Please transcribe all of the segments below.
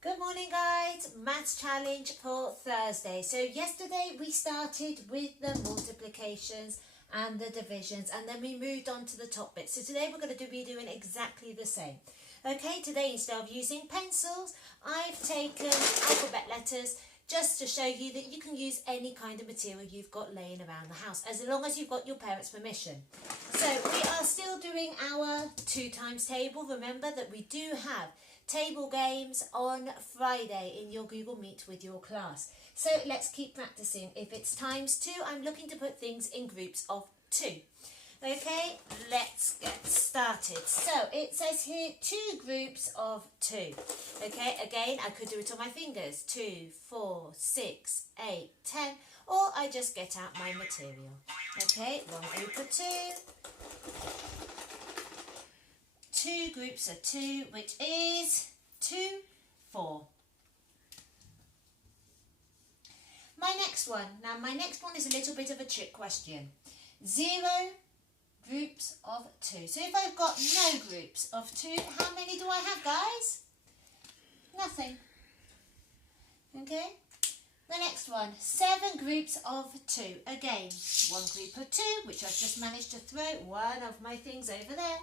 Good morning guys, maths challenge for Thursday. So yesterday we started with the multiplications and the divisions and then we moved on to the top bit. So today we're going to be doing exactly the same. Okay, today instead of using pencils, I've taken alphabet letters just to show you that you can use any kind of material you've got laying around the house, as long as you've got your parents' permission. So we are still doing our 2 times table. Remember that we do have table games on Friday in your Google Meet with your class. So let's keep practicing. If it's times 2, I'm looking to put things in groups of 2. Okay, let's get started. So it says here 2 groups of 2. Okay, again, I could do it on my fingers. 2, 4, 6, 8, 10. Or I just get out my material. Okay, 1 group of 2. 2 groups of 2, which is 2, 4. My next one. Now, my next one is a little bit of a trick question. 0 groups of 2. So if I've got no groups of 2, how many do I have, guys? Nothing. Okay. The next one, 7 groups of 2. Again, 1 group of 2, which I've just managed to throw one of my things over there.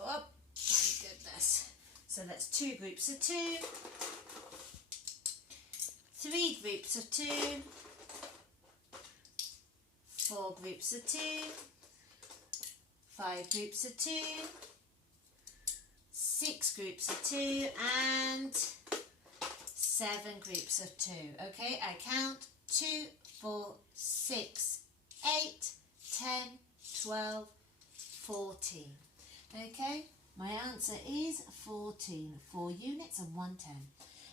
Oh, my goodness. So that's 2 groups of 2, 3 groups of 2, 4 groups of 2, 5 groups of 2, 6 groups of 2, and 7 groups of 2. Okay, I count 2, 4, 6, 8, 10, 12, 14. Okay, my answer is 14. 4 units and 1 10.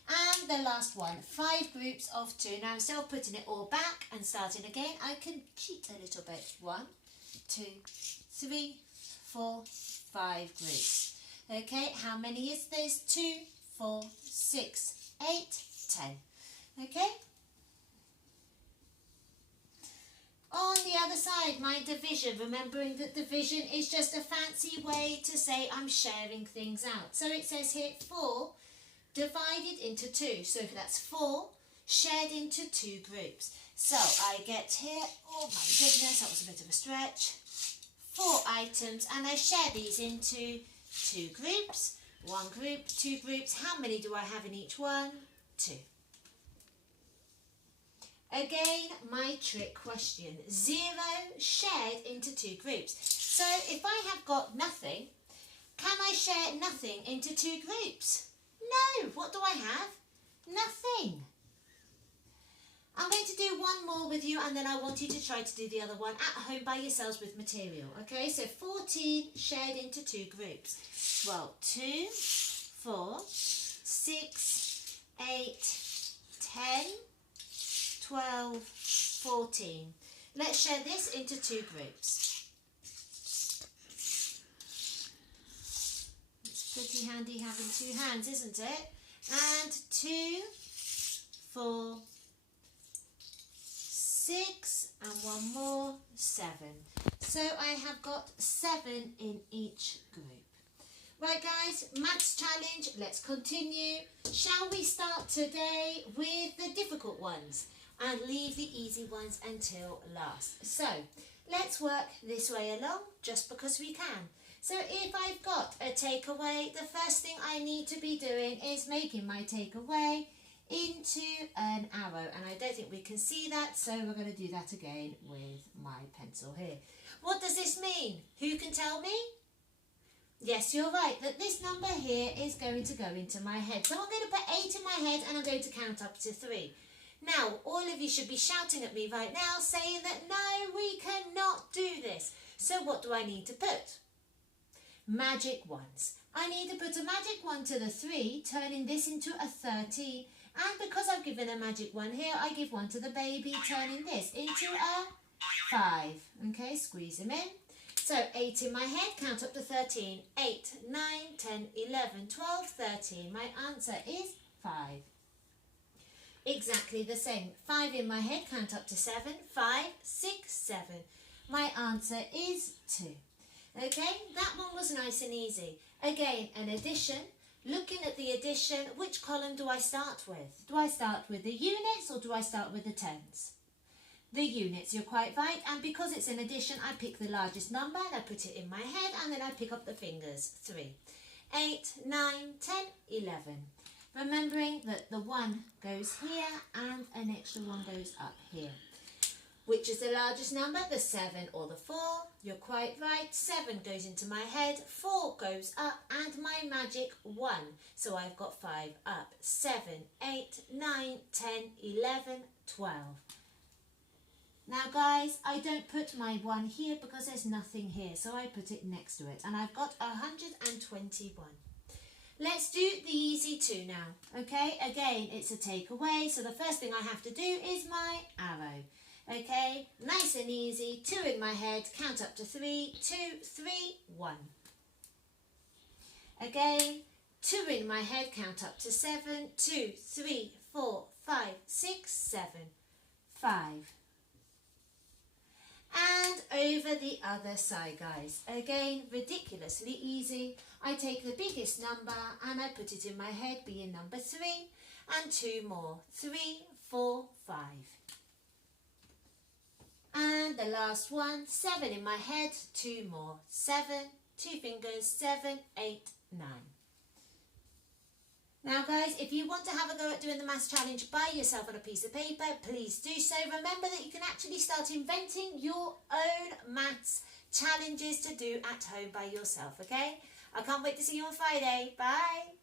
And the last one, 5 groups of 2. Now instead of putting it all back and starting again, I can cheat a little bit. 1, 2, 3, 4, 5 groups. Okay, how many is this? 2, 4, 6, 8, 10. Okay. On the other side, my division, remembering that division is just a fancy way to say I'm sharing things out. So it says here 4 divided into 2. So that's 4 shared into 2 groups. So I get here, oh my goodness, that was a bit of a stretch, 4 items, and I share these into 2 groups. 1 group, 2 groups. How many do I have in each one? 2. Again, my trick question. 0 shared into 2 groups. So if I have got nothing, can I share nothing into 2 groups? No. What do I have? Nothing. I'm going to do one more with you and then I want you to try to do the other one at home by yourselves with material. Okay, so 14 shared into 2 groups. Well, 2, 4, 6, 8, 10, 12, 14. Let's share this into 2 groups. It's pretty handy having 2 hands, isn't it? And 2, 4, 6, and 1 more, 7. So I have got 7 in each group. Right guys, maths challenge, let's continue. Shall we start today with the difficult ones and leave the easy ones until last? So let's work this way along just because we can. So if I've got a takeaway, the first thing I need to be doing is making my takeaway into an arrow, and I don't think we can see that, so we're going to do that again with my pencil here. What does this mean? Who can tell me? Yes, you're right, that this number here is going to go into my head. So I'm going to put 8 in my head and I'm going to count up to 3. Now, all of you should be shouting at me right now saying that no, we cannot do this. So what do I need to put? Magic ones. I need to put a magic 1 to the 3, turning this into a 13. And because I've given a magic 1 here, I give 1 to the baby, turning this into a 5. Okay, squeeze them in. So 8 in my head, count up to 13. 8, 9, 10, 11, 12, 13. My answer is 5. Exactly the same. 5 in my head, count up to 7. 5, 6, 7. My answer is 2. Okay, that one was nice and easy. Again, an addition. looking at the addition, which column do I start with? Do I start with the units or do I start with the tens? The units, you're quite right, and because it's an addition, I pick the largest number and I put it in my head and then I pick up the fingers. 3, 8, 9, 10, 11. Remembering that the 1 goes here and an extra 1 goes up here. Which is the largest number, the 7 or the 4? You're quite right, 7 goes into my head, 4 goes up, and my magic 1. So I've got 5 up. 7, 8, 9, 10, 11, 12. Now guys, I don't put my 1 here because there's nothing here, so I put it next to it, and I've got 121. Let's do the easy 2 now, okay? Again, it's a takeaway, so the first thing I have to do is my arrow. Okay, nice and easy, 2 in my head, count up to 3, 2, 3, 1. Again, 2 in my head, count up to 7, 2, 3, 4, 5, 6, 7, 5. And over the other side, guys. Again, ridiculously easy. I take the biggest number and I put it in my head, being number 3, and 2 more, 3, 4, 5. And the last one, 7 in my head, 2 more, 7, 2 fingers, 7, 8, 9. Now guys, if you want to have a go at doing the maths challenge by yourself on a piece of paper, please do so. Remember that you can actually start inventing your own maths challenges to do at home by yourself, okay? I can't wait to see you on Friday. Bye!